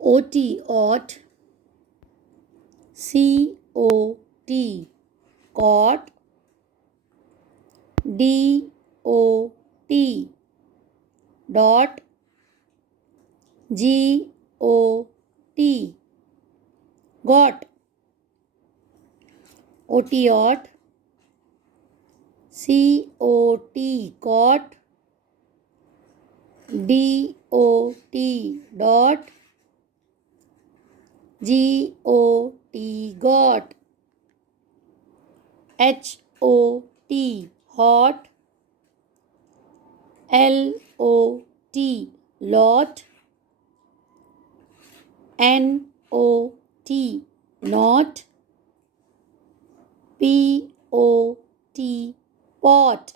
OT, ought. COT, cot. DOT, dot. GOT, got. OT, ought. COT, cot. DOT, dot. GOT, got. HOT, hot. LOT, lot. NOT, not. POT, pot.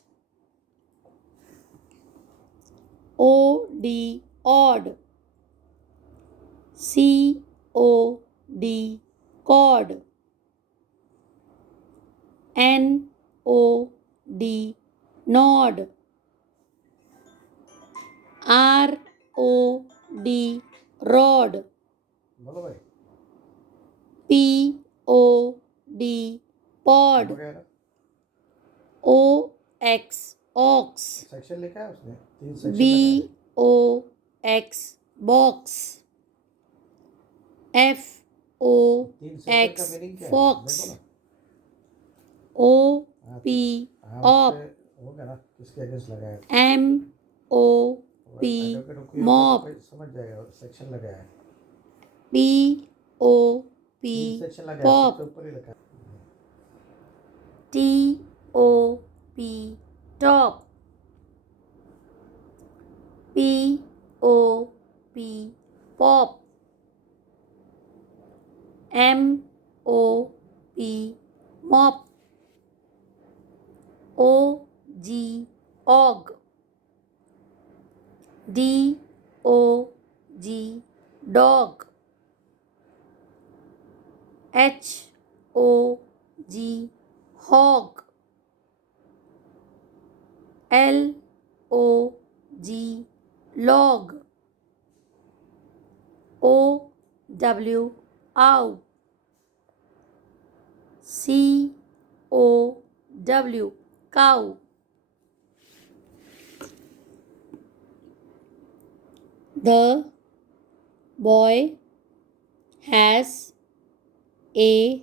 OD, odd. COD, cord. NOD, nod. ROD, rod. बोलो भाई POD, pod. हो गया ना OX, ox. Section लिखा है उसने 3 section लगा है BOX, box. 3 सेक्शन का FOX, मीनिंग क्या है fox. देखो ना OP, हाँ op. उस पे हो गया ना किसके अगेंस्ट लगा है MOP, एडवोकेट वकील होता है तो mop. कोई समझ जाएगा सेक्शन लगा है POP, 3 सेक्शन लगा है pop. सबसे ऊपर ही लिखा है TOP, top. POP, pop. MOP, mop. OG, og. DOG, dog. HOG, hog. LOG, log. OW, ow. COW, cow. The boy has a